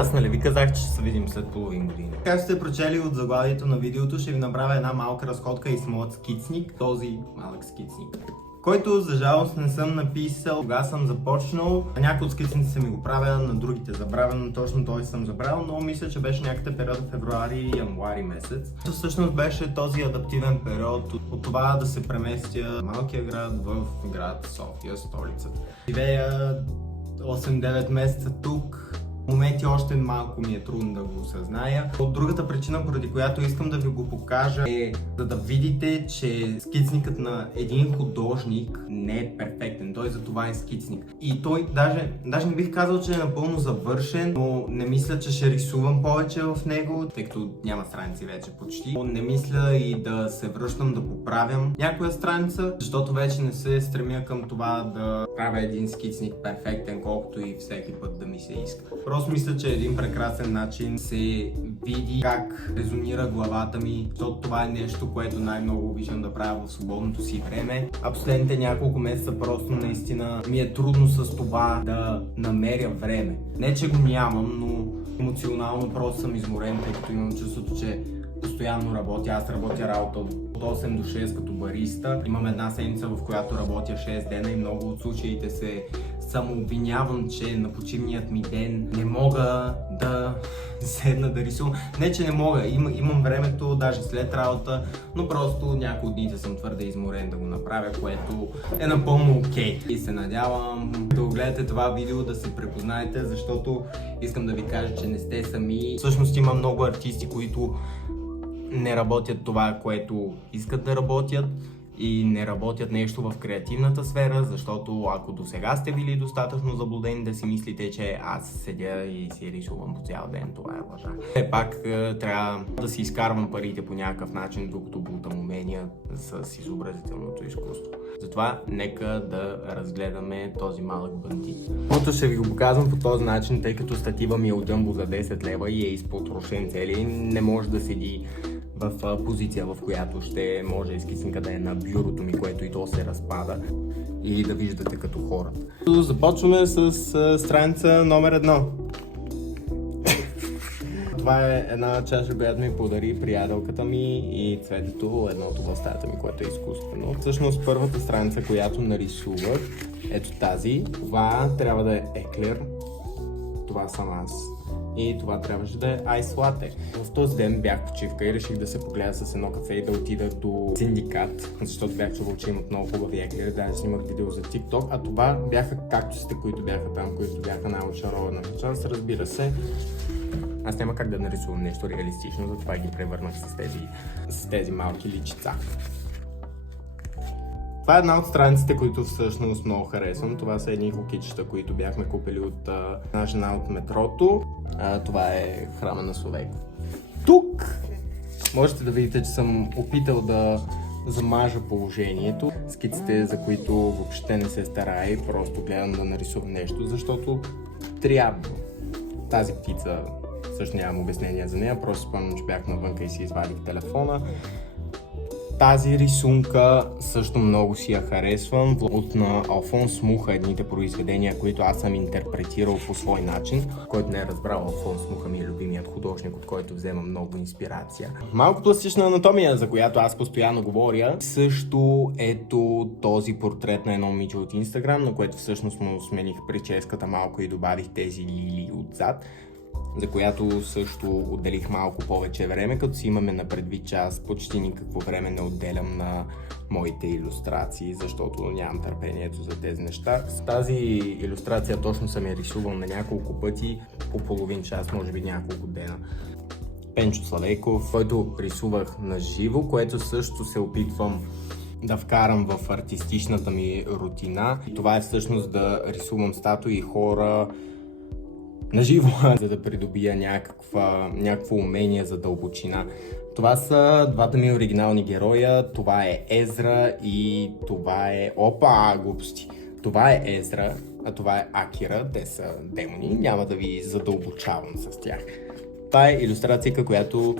Аз нали ви казах, че ще се видим след половин година. Както сте прочели от заглавието на видеото, ще ви направя една малка разходка из моят скицник, този малък скицник, който за жалост не съм написал кога съм започнал. Някои от скиците са ми го правя, на другите забравя, но точно този съм забравил, но мисля, че беше някъде период в февруари и януари месец. Всъщност беше този адаптивен период от това да се преместя малкия град в град София, столицата. Живея 8-9 месеца тук. В моменти още малко ми е трудно да го осъзная. От другата причина, поради която искам да ви го покажа, е за да видите, че скицникът на един художник не е перфектен. Той за това е скицник. И той даже не бих казал, че е напълно завършен, но не мисля, че ще рисувам повече в него, тъй като няма страници вече почти. Но не мисля и да се връщам да поправям някоя страница, защото вече не се стремя към това да правя един скицник перфектен, колкото и всеки път да ми се иска. Просто мисля, че е един прекрасен начин се види как резонира главата ми, защото това е нещо, което най-много обичам да правя в свободното си време. А последните няколко месеца просто наистина ми е трудно с това да намеря време. Не, че го нямам, но емоционално просто съм изморен, тъй като имам чувството, че постоянно работя. Аз работя работа от 8 до 6 като бариста. Имам една седмица, в която работя 6 дена и много от случаите се самообвинявам, че на почивният ми ден не мога да седна да рисувам. Не, че не мога, имам времето даже след работа, но просто някои от дните съм твърде изморен да го направя, което е напълно окей. И се надявам да гледате това видео, да се препознаете, защото искам да ви кажа, че не сте сами. Всъщност има много артисти, които не работят това, което искат да работят и не работят нещо в креативната сфера, защото ако до сега сте били достатъчно заблудени да си мислите, че аз седя и си рисувам по цял ден, това е лъжа. Все пак трябва да си изкарвам парите по някакъв начин, докато бутам умения с изобразителното изкуство. Затова нека да разгледаме този малък бандит.Ното ще ви го показвам по този начин, тъй като статива ми е от Jumbo за 10 лева и е изпотрошен цели, не може да седи в позиция, в която ще може скицника да е на бюрото ми, което и то се разпада и да виждате като хората. Започваме с страница номер 1. Това е една чаша, която ми подари приятелката ми и цветето, едното в стаята ми, което е изкуствено. Всъщност първата страница, която нарисувах, ето тази. Това трябва да е еклер. Това съм аз. И това трябваше да е Ice Latte. В този ден бях почивка и реших да се погледа с едно кафе и да отида до Синдикат, защото бях чувал, че имат много хубави еклери, даже снимах видео за TikTok, а това бяха кактусите, които бяха там, които бяха най-очарованата част. Разбира се, аз няма как да нарисувам нещо реалистично, затова ги превърнах с тези малки личица. Това е една от страниците, които всъщност много харесвам. Това са едни кукичета, които бяхме купили от една жена от метрото. Това е храма на Словейко. Тук можете да видите, че съм опитал да замажа положението. Скиците, за които въобще не се старая и просто гледам да нарисувам нещо, защото трябва. Тази птица също нямам обяснение за нея, просто спомням, че бях навънка и си извадих телефона. Тази рисунка също много си я харесвам. От на Алфонс Муха, едните произведения, които аз съм интерпретирал по свой начин. Който не е разбрал, Алфонс Муха ми е любимият художник, от който вземам много инспирация. Малко пластична анатомия, за която аз постоянно говоря. Също ето този портрет на едно момиче от Instagram, на което всъщност му смених прическата малко и добавих тези лилии отзад, за която също отделих малко повече време, като си имаме на предвид, че аз почти никакво време не отделям на моите илюстрации, защото нямам търпението за тези неща. С тази илюстрация точно съм я рисувал на няколко пъти, по половин час, може би няколко дена. Пенчо Славейков, който рисувах на живо, което също се опитвам да вкарам в артистичната ми рутина. И това е всъщност да рисувам статуи и хора на живо, за да придобия някакво умение за дълбочина. Това са двата ми оригинални героя. Това е Езра и това е... Опа, глупости! Това е Езра, а това е Акира. Те са демони. Няма да ви задълбочавам с тях. Това е илюстрацията, която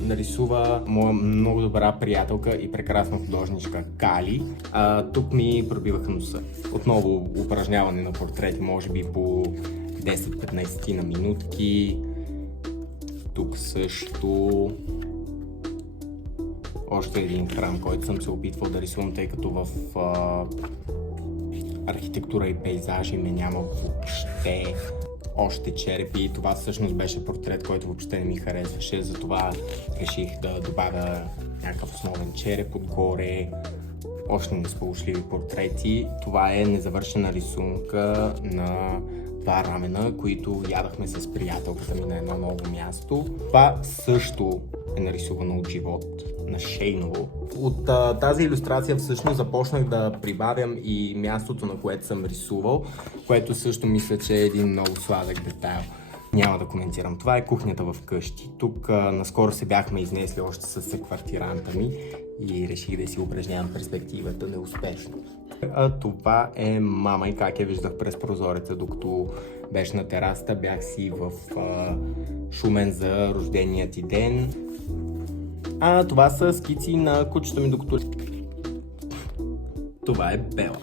нарисува моя много добра приятелка и прекрасна художничка Кали. Тук ми пробиваха носа. Отново упражняване на портрети, може би по 10-15 на минутки. Тук също още един храм, който съм се опитвал да рисувам, тъй като в архитектура и пейзажи ме няма въобще. Още черепи. Това всъщност беше портрет, който въобще не ми харесваше, затова реших да добавя някакъв основен череп отгоре. Още несполучливи портрети. Това е незавършена рисунка на два рамена, които ядахме с приятелката ми на едно ново място. Това също е нарисувано от живот на Шейново. От тази илюстрация всъщност започнах да прибавям и мястото, на което съм рисувал, което също мисля, че е един много сладък детайл. Няма да коментирам. Това е кухнята в къщи. Тук наскоро се бяхме изнесли още с съквартиранта ми и реших да си упражнявам перспективата неуспешно. Това е мама и как я виждах през прозореца, докато беше на терасата. Бях си в Шумен за рождения ти ден. Това са скици на кучето ми, докато... Това е Бела.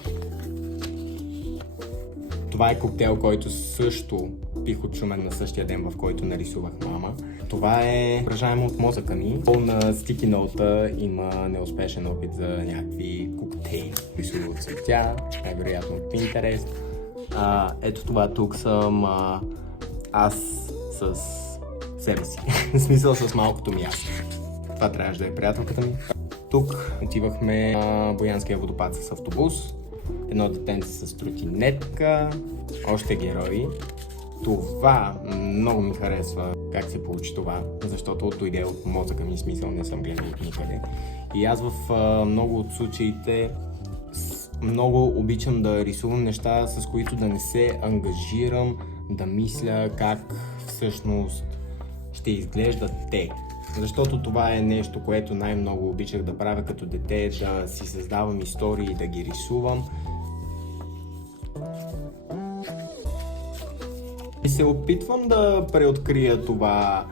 Това е коктейл, който също пих от Шумен на същия ден, в който нарисувах мама. Това е въображаемо от мозъка ми. На стики ноута има неуспешен опит за някакви коктейли. Рисува от цветя, най-вероятно от Pinterest. Ето това тук съм аз с себе си. В смисъл с малкото ми аз. Това трябваше да е приятелката ми. Тук отивахме на Боянския водопад с автобус. Едно детенце с тротинетка, още герои. Това много ми харесва как се получи това, защото дойде от мозъка ми, смисъл не съм гледал от никъде. И аз в много от случаите много обичам да рисувам неща, с които да не се ангажирам, да мисля как всъщност ще изглеждат те. Защото това е нещо, което най-много обичах да правя като дете, да си създавам истории и да ги рисувам. И се опитвам да преоткрия това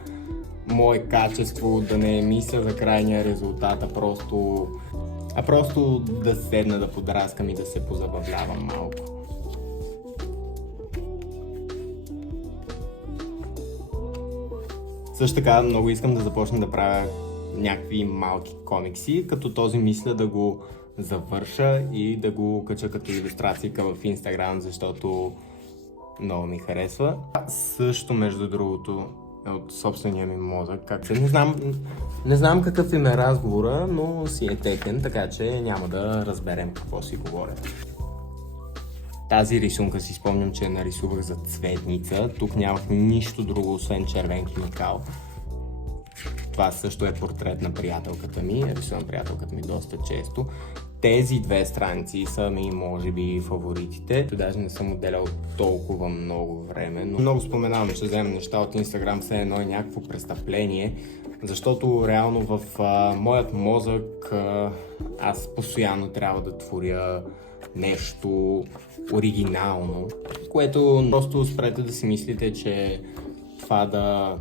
мое качество, да не мисля за крайния резултат, а просто да седна, да подраскам и да се позабавлявам малко. Също така много искам да започна да правя някакви малки комикси, като този мисля да го завърша и да го кача като илюстрацийка в Instagram, защото много ми харесва. Също, между другото, от собствения ми мозък. Не знам какъв им е разговора, но си е техен, така че няма да разберем какво си говоря. Тази рисунка си спомням, че нарисувах за цветница. Тук нямах нищо друго, освен червен химикал. Това също е портрет на приятелката ми. Рисувам приятелката ми доста често. Тези две страници са ми, може би, фаворитите. Даже не съм отделял толкова много време, но много споменавам, че вземам неща от Instagram, все едно е някакво престъпление, защото реално в моят мозък аз постоянно трябва да творя нещо оригинално, което просто спрете да си мислите, че това да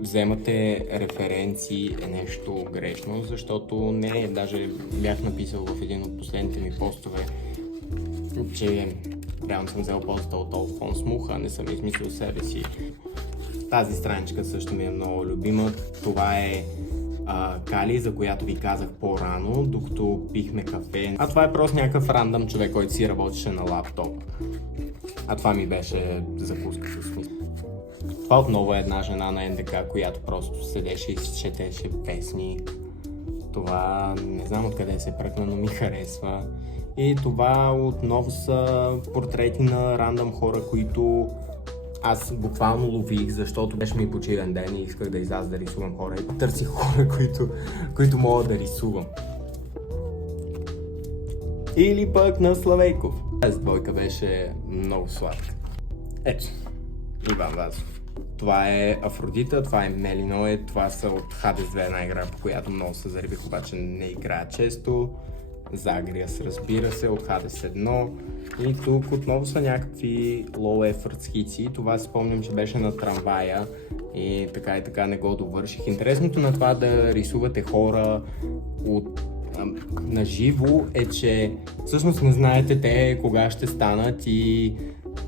вземате референции е нещо грешно, защото не, даже бях написал в един от последните ми постове, че реално съм взел поста от Алфонс Муха, не съм измислил себе си. Тази страничка също ми е много любима. Това е Кали, за която ви казах по-рано, докато пихме кафе. Това е просто някакъв рандъм човек, който си работеше на лаптоп. Това ми беше закуската смисъл. Това отново е една жена на НДК, която просто седеше и четеше песни. Това не знам откъде се пръкна, но ми харесва. И това отново са портрети на рандъм хора, които аз буквално лових, защото беше ми почивен ден и исках да изляза да рисувам хора и търсих хора, които могат да рисувам. Или пък на Славейков. Тази двойка беше много сладка. Ето, Иван Вазов. Това е Афродита, това е Мелиное, това са от Hades 2, една игра, по която много се заребих, обаче не играя често. Загриас, разбира се, от Hades 1. И тук отново са някакви low effort скици. Това спомням, че беше на трамвая и така не го довърших. Интересното на това да рисувате хора на живо е, че всъщност не знаете те кога ще станат и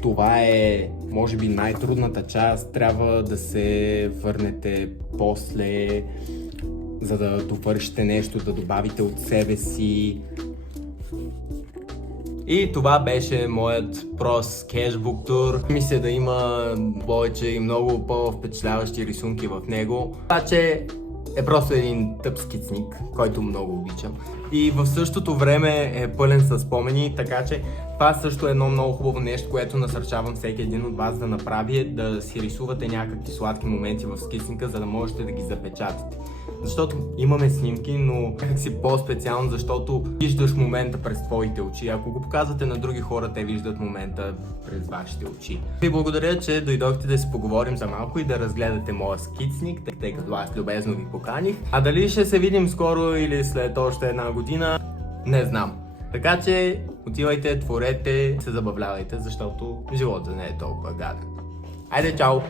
това е може би най-трудната част, трябва да се върнете после, за да довършите нещо, да добавите от себе си. И това беше моят прост кешбук тур. Мисля да има повече и много по-впечатляващи рисунки в него. Обаче е просто един тъп скицник, който много обичам. И в същото време е пълен със спомени, така че това също е едно много хубаво нещо, което насърчавам всеки един от вас да направи, да си рисувате някакви сладки моменти в скицника, за да можете да ги запечатате. Защото имаме снимки, но някакси по-специално, защото виждаш момента през твоите очи. Ако го показвате на други хора, те виждат момента през вашите очи. Ви благодаря, че дойдохте да си поговорим за малко и да разгледате моя скицник, тъй като аз любезно ви поканих. А дали ще се видим скоро или след още една година, не знам. Така че отивайте, творете, се забавлявайте, защото живота не е толкова гаден. Айде, чао!